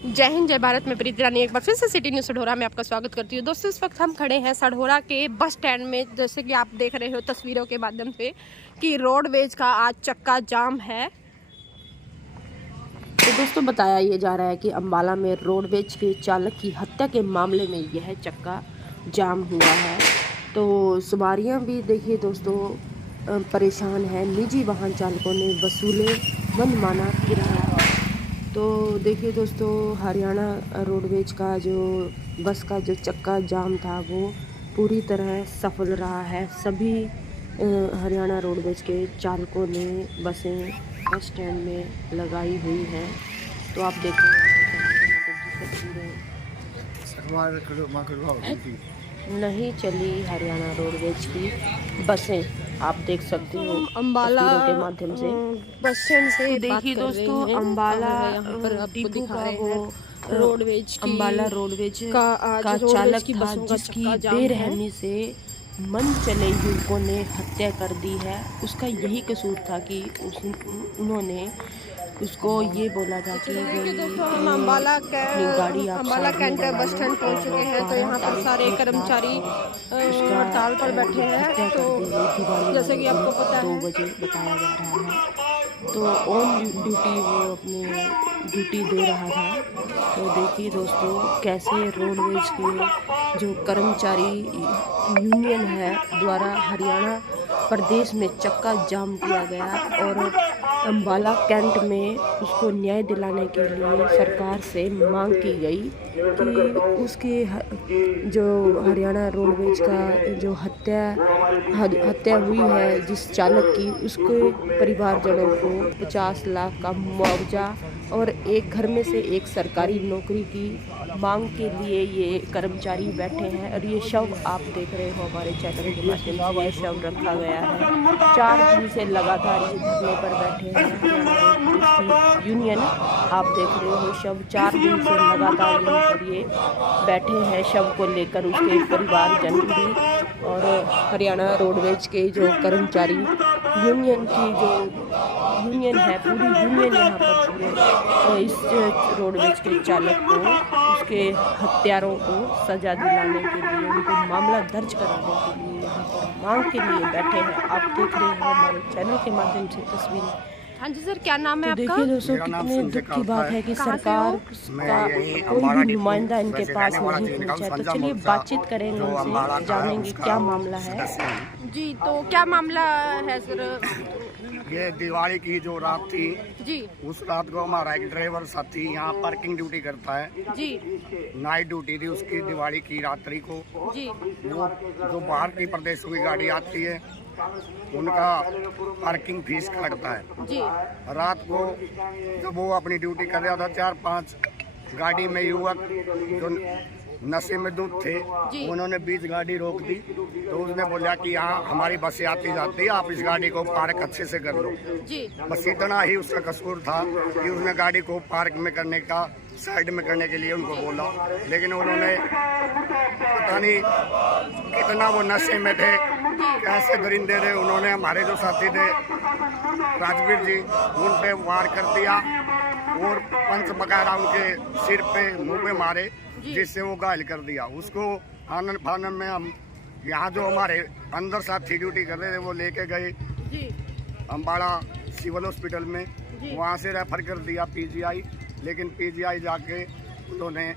जय हिंद जय भारत में प्रीति रानी एक बार फिर से सिटी न्यूज़ सढौरा में आपका स्वागत करती हूँ। दोस्तों इस वक्त हम खड़े हैं सढौरा के बस स्टैंड में, जैसे कि आप देख रहे हो तस्वीरों के माध्यम से कि रोडवेज का आज चक्का जाम है। तो दोस्तों बताया ये जा रहा है कि अम्बाला में रोडवेज के चालक की हत्या के मामले में यह चक्का जाम हुआ है। तो सवारियां भी देखिए दोस्तों परेशान हैं। निजी वाहन चालकों ने वसूले मनमाना किराया। तो देखिए दोस्तों हरियाणा रोडवेज का जो बस का जो चक्का जाम था वो पूरी तरह सफल रहा है। सभी हरियाणा रोडवेज के चालकों ने बसें बस स्टैंड में लगाई हुई हैं। तो आप देख नहीं चली हरियाणा रोडवेज की बसें, आप देख सकते हो अम्बाला के माध्यम से बस स्टैंड से। तो देखिए दोस्तों अम्बाला डिपो का वो रोडवेज अम्बाला रोडवेज का चालक की था बसों का जिसकी चक्का जाम बेरहमी से मन चले युवकों ने हत्या कर दी है। उसका यही कसूर था कि उन्होंने उसको ये बोला था कि हम अम्बाला कैंट बस स्टैंड पहुंच चुके हैं। तो यहाँ पर सारे कर्मचारी हड़ताल पर बैठे हैं। तो जैसे कि आपको पता है 2 बजे बताया जा रहा है। तो ऑन ड्यूटी वो अपनी ड्यूटी दे रहा था। तो देखिए दोस्तों कैसे रोडवेज के जो कर्मचारी यूनियन है द्वारा हरियाणा प्रदेश में चक्का जाम किया गया और अम्बाला कैंट में उसको न्याय दिलाने के लिए सरकार से मांग की गई कि उसके जो हरियाणा रोडवेज का जो हत्या हुई है जिस चालक की, उसके परिवारजनों को 50 लाख का मुआवजा और एक घर में से एक सरकारी नौकरी की मांग के लिए ये कर्मचारी बैठे हैं। और ये शव आप देख रहे हो हमारे चैनल के माध्यम से, ये शव रखा गया है। 4 दिन से लगातार ये धरने पर बैठे हैं यूनियन, आप देख रहे हो शव 4 दिन से लगातार यहीं पर ये बैठे हैं शव को लेकर, उसके परिवारजन भी और हरियाणा रोडवेज के जो कर्मचारी यूनियन की जो यूनियन है, पूरी यूनियन यहाँ पर पूरे इस रोडवेज के चालक को, उसके हत्यारों को सजा दिलाने के लिए, उनको मामला दर्ज कराने के लिए यहाँ पर मांग के लिए बैठे हैं। आप देख रहे हो हमारे चैनल के माध्यम से तस्वीरें। हाँ जी सर, क्या नाम है तो आपका? देखिए दोस्तों कितने दुख की बात है कि सरकार का कोई भी नुमाइंदा इनके पास नहीं पहुंचा है। तो चलिए बातचीत करेंगे उनसे, जानेंगे क्या मामला है। जी तो क्या मामला है सर? ये दिवाली की जो रात थी जी, उस रात को हमारा एक ड्राइवर साथी यहाँ पार्किंग ड्यूटी करता है जी, नाइट ड्यूटी थी उसकी दिवाली की रात्रि को। जी, वो जो बाहर की प्रदेशों की गाड़ी आती है उनका पार्किंग फीस काटता है। जी, रात को जब वो अपनी ड्यूटी कर रहा था 4-5 गाड़ी में युवक जो नशे में धुत थे, उन्होंने बीच गाड़ी रोक दी। तो उसने बोला कि यहाँ हमारी बसें आती जाती है, आप इस गाड़ी को पार्क अच्छे से कर लो। जी, बस इतना ही उसका कसूर था कि उसने गाड़ी को पार्क में करने का, साइड में करने के लिए उनको बोला, लेकिन उन्होंने पता नहीं कितना वो नशे में थे, कैसे दरिंदे थे, उन्होंने हमारे जो साथी थे राजवीर जी उन पे वार कर दिया और पंच वगैरह उनके सिर पे मुंह पे मारे, जिससे वो घायल कर दिया। उसको आनंद फानन में हम यहाँ जो हमारे अंदर साथी ड्यूटी कर रहे थे वो लेके गए अम्बाला सिविल हॉस्पिटल में, वहाँ से रेफर कर दिया पीजीआई, लेकिन पीजीआई जाके उन्होंने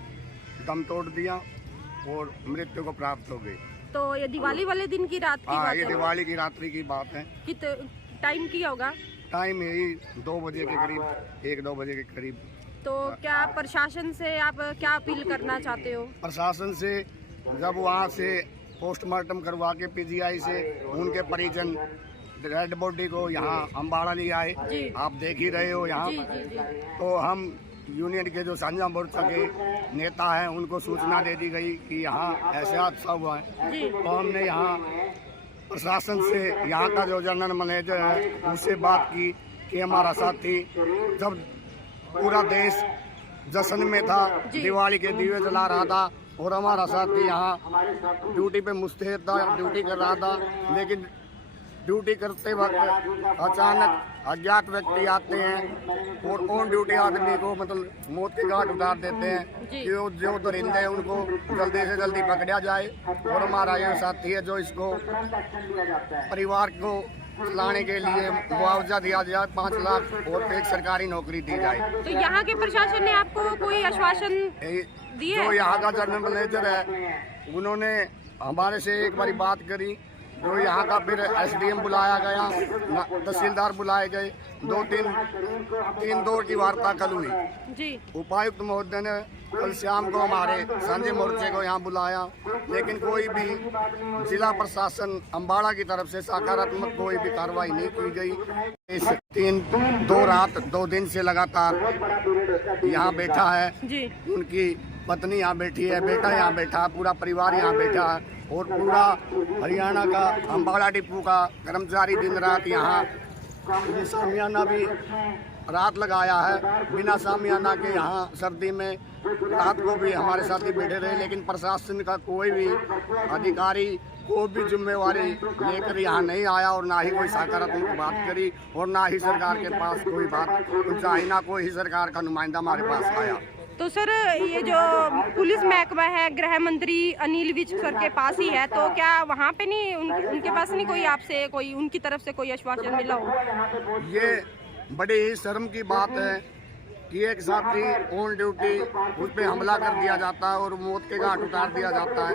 दम तोड़ दिया और मृत्यु को प्राप्त हो गई। तो ये दिवाली वाले दिन की रात की हाँ, बात ये है? दिवाली की रात्रि की बात है। टाइम किया होगा? टाइम यही 2 बजे के करीब, 1-2 बजे के करीब। तो क्या प्रशासन से आप क्या अपील करना चाहते हो? प्रशासन से जब वहाँ से पोस्टमार्टम करवा के पीजीआई से उनके परिजन डेड बॉडी को यहाँ अम्बाड़ा ले आए, आप देख ही रहे हो यहाँ। तो हम यूनियन के जो साझा मोर्चा के नेता हैं उनको सूचना दे दी गई कि यहाँ ऐसे हादसा हुआ है। तो हमने यहाँ प्रशासन से, यहाँ का जो जनरल मैनेजर है उससे बात की कि हमारा साथी जब पूरा देश जश्न में था, दिवाली के दिए जला रहा था और हमारा साथी यहाँ ड्यूटी पे मुस्तैद था, ड्यूटी कर रहा था, लेकिन ड्यूटी करते वक्त अचानक अज्ञात व्यक्ति आते हैं और ऑन ड्यूटी आदमी को मतलब मौत के घाट उतार देते हैं कि जो दरिंदे हैं उनको जल्दी से जल्दी पकड़ा जाए। और हमारा यह साथी है जो इसको परिवार को चलाने के लिए मुआवजा दिया जाए 5 लाख और एक सरकारी नौकरी दी जाए। तो यहाँ के प्रशासन ने आपको कोई आश्वासन दिए? जो यहाँ का जनरल मैनेजर है उन्होंने हमारे से एक बारी बात करी, जो यहाँ का फिर एसडीएम बुलाया गया, तहसीलदार बुलाए गए, 2-3 दौर की वार्ता कल हुई जी। उपायुक्त महोदय ने कल शाम को हमारे साझे मोर्चे को यहाँ बुलाया, लेकिन कोई भी जिला प्रशासन अम्बाड़ा की तरफ से सकारात्मक कोई भी कार्रवाई नहीं की गई। इस 2 दिन से लगातार यहाँ बैठा है जी। उनकी पत्नी यहाँ बैठी है, बेटा यहाँ बैठा है, पूरा परिवार यहाँ बैठा है और पूरा हरियाणा का अम्बाड़ा डिपो का कर्मचारी दिन रात यहाँ सामियाना भी रात लगाया है। बिना सामियाना के यहाँ सर्दी में रात को भी हमारे साथी बैठे रहे, लेकिन प्रशासन का कोई भी अधिकारी कोई भी जिम्मेवारी लेकर यहाँ नहीं आया और ना ही कोई सकारात्मक बात करी और ना ही सरकार के पास कोई बात पहुँचाई, ना कोई ही सरकार का नुमाइंदा हमारे पास आया। तो सर ये जो पुलिस महकमा है गृह मंत्री अनिल विज सर के पास ही है, तो क्या वहाँ पे नहीं उनके पास नहीं कोई आपसे कोई उनकी तरफ से कोई आश्वासन मिला हो? ये बड़ी ही शर्म की बात है कि एक साथी ऑन ड्यूटी उस पर हमला कर दिया जाता है और मौत के घाट उतार दिया जाता है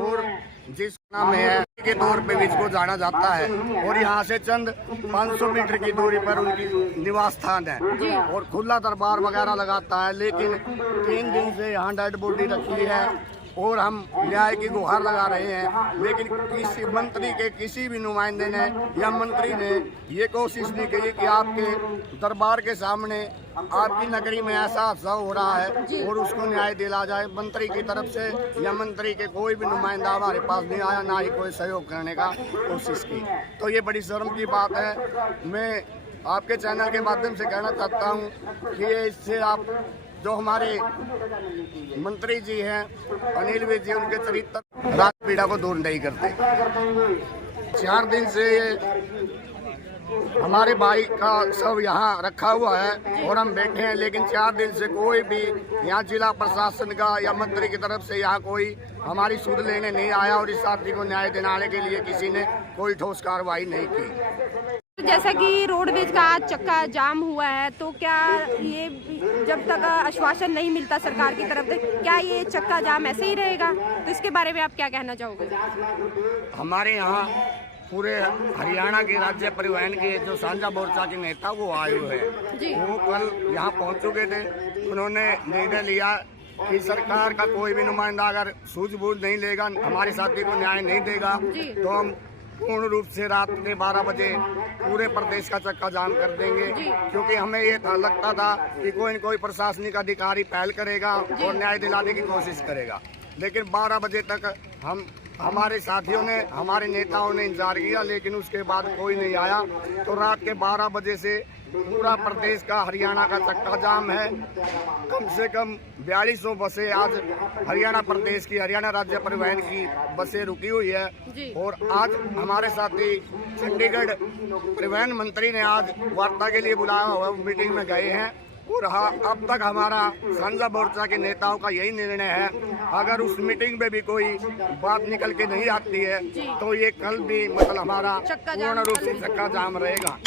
और जिस नाम है के तौर पे बीच को जाना जाता है और यहाँ से चंद 500 मीटर की दूरी पर उनकी निवास स्थान है और खुला दरबार वगैरह लगाता है। लेकिन 3 दिन से यहाँ डेड बॉडी रखी है और हम न्याय की गुहार लगा रहे हैं, लेकिन किसी मंत्री के किसी भी नुमाइंदे ने या मंत्री ने ये कोशिश नहीं की कि आपके दरबार के सामने आपकी नगरी में ऐसा हादसा हो रहा है और उसको न्याय दिला जाए। मंत्री की तरफ से या मंत्री के कोई भी नुमाइंदा हमारे पास नहीं आया, ना ही कोई सहयोग करने का कोशिश की। तो ये बड़ी शर्म की बात है। मैं आपके चैनल के माध्यम से कहना चाहता हूँ कि इससे आप जो हमारे मंत्री जी हैं अनिल विज जी, उनके चरित्र राज पीड़ा को दूर नहीं करते। 4 दिन से हमारे भाई का शव यहाँ रखा हुआ है और हम बैठे हैं, लेकिन 4 दिन से कोई भी यहाँ जिला प्रशासन का या मंत्री की तरफ से यहाँ कोई हमारी सुध लेने नहीं आया और इस साथी को न्याय दिलाने के लिए किसी ने कोई ठोस कार्रवाई नहीं की। जैसा कि रोडवेज का आज चक्का जाम हुआ है, तो क्या ये जब तक आश्वासन नहीं मिलता सरकार की तरफ से, क्या ये चक्का जाम ऐसे ही रहेगा? तो इसके बारे में आप क्या कहना चाहोगे? हमारे यहाँ पूरे हरियाणा के राज्य परिवहन के जो साझा मोर्चा के नेता वो आए हुए हैं, वो कल यहाँ पहुँच चुके थे। उन्होंने निर्णय लिया कि सरकार का कोई भी नुमाइंदा अगर सूझबूझ नहीं लेगा, हमारे साथी को न्याय नहीं देगा, तो हम पूर्ण रूप से रात के 12 बजे पूरे प्रदेश का चक्का जाम कर देंगे। क्योंकि हमें ये लगता था कि कोई न कोई प्रशासनिक अधिकारी पहल करेगा और न्याय दिलाने की कोशिश करेगा, लेकिन 12 बजे तक हमारे साथियों ने, हमारे नेताओं ने इंतजार किया, लेकिन उसके बाद कोई नहीं आया। तो रात के 12 बजे से पूरा प्रदेश का, हरियाणा का चक्का जाम है। कम से कम 4200 बसें आज हरियाणा प्रदेश की, हरियाणा राज्य परिवहन की बसें रुकी हुई है। और आज हमारे साथी चंडीगढ़ परिवहन मंत्री ने आज वार्ता के लिए बुलाया हुआ, मीटिंग में गए हैं और अब तक हमारा साझा मोर्चा के नेताओं का यही निर्णय है, अगर उस मीटिंग में भी कोई बात निकल के नहीं आती है तो ये कल भी मतलब हमारा पूर्ण रूप से चक्का जाम रहेगा।